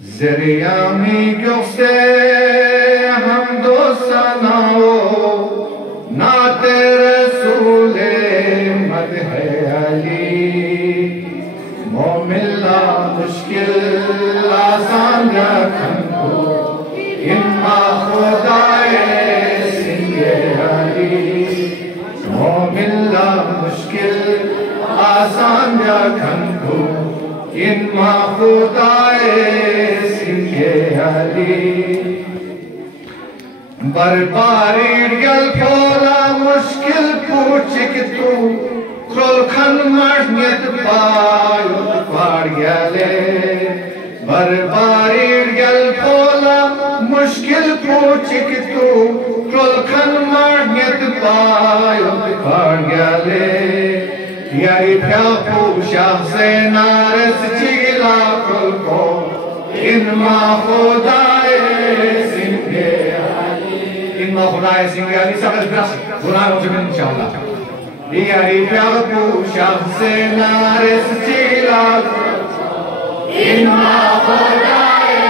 Zeriyami gökse hamdü sanao Naat-e Resul-e madh-e Ali Mo'milla mushkil आसान रखन को इम्मा खुदाए सिंगे अली मोमिल्ला मुश्किल आसान रखन को इम्मा खुदाए सिंगे अली बरबारी गल फोला मुश्किल पूछिक तू खुलखन मर्नियत पायुत पाड़ गले बरबारी गल फोला मुश्किल पूछिक तू खुलखन मर्नियत पायुत पाड़ गले यारी प्यापू शाह से नारस चिगला खुल को इनमा खुदाए सिंगे इनमा खुदाए सिंगे अली सबस ब्रस खुदा मुझे इंशाअल्लाह यारी प्यापू शाह से नारस चिगला इनमा खुदाए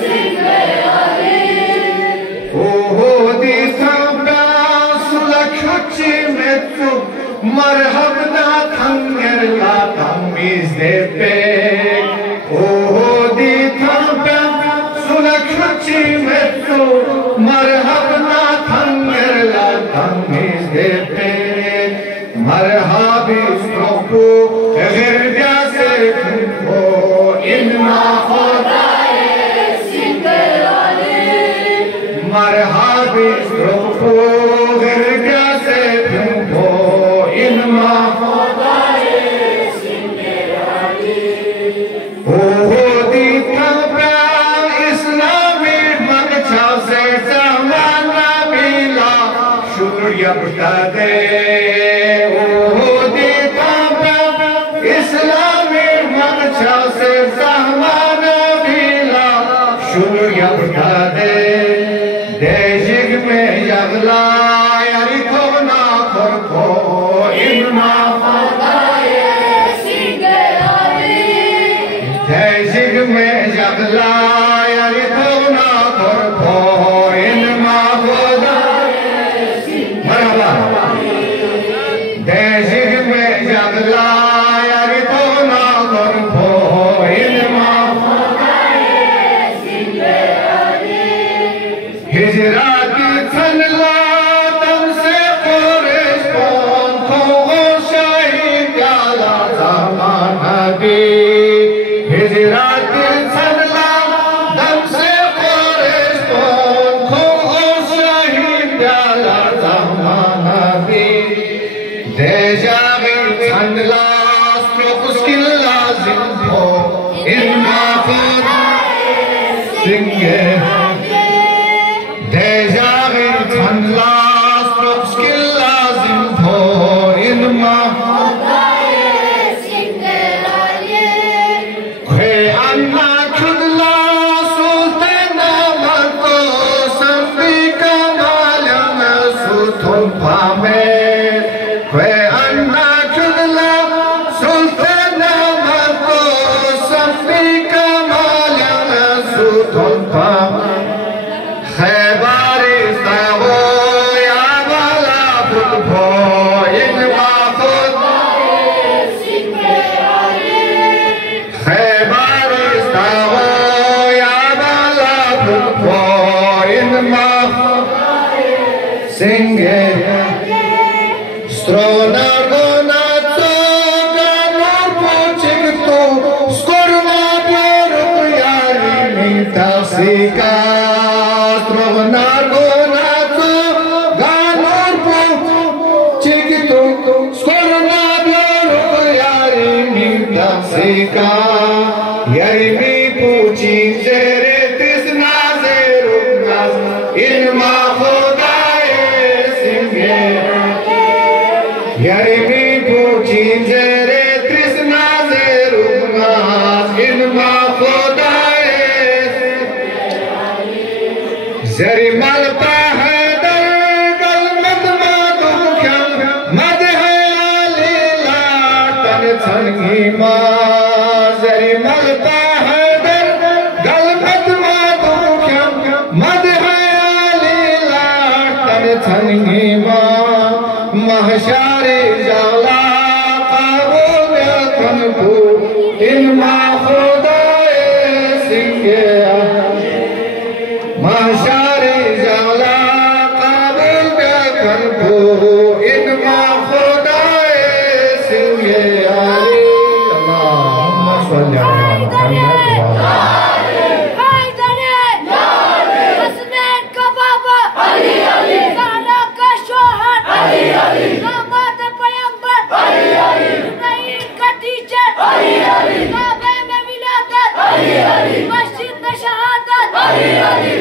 सिंगे अली ओहो दी सांप्या सुलखुची में तू मरहब ना थंगर ला तमीज दे पे ओहो दी सांप्या सुलखुची में तू मरहब ना थंगर ला तमीज दे पे मरहबी स्ट्रोको गिरजा से तुमको इन्ना खुदाए सिंगे अली मरहबी स्ट्रोको गिरजा से तुमको इन्ना खुदाए सिंगे अली ओहो दी थंप्या इस्लामी मगछा से जमाना मिला शुक्रिया बुटा दे से ज़माना मिला शुक्रिया बुटा दे देशिक में यगला यारी को ना खो इनमा खुदाए सिंगे अली देशिक में यगला यारी को ना खो इनमा खुदाए सिंगे अली देशिक में यगला यारी को ना खो हिजराती थनला दम से कुरैश को शाही प्याला ज़माना दी हिजराती थनला दम से कुरैश को शाही प्याला ज़माना दी दे जागी थनला उसकी लाजिम हो इन्ना खुदाए सिंगे Singhe strona gona to ganor pochik to skorna byoruk yari nita sika strona gona to ganor pochik to skorna byoruk yari nita sika yari mi puchi zere tisna zeruk nas ilma Yarimi puchi zere trisna zerungas inma खुदाए zeri malta hai dar galmat madukhyam madhe alila tan thangi ma zeri malta hai dar इनमा खुदाए सिंगे माशारे जाला काबिल बेखन को इनमा खुदाए सिंगे अल्लाहुम्मा सल्ली अला मस्जिद में शहादत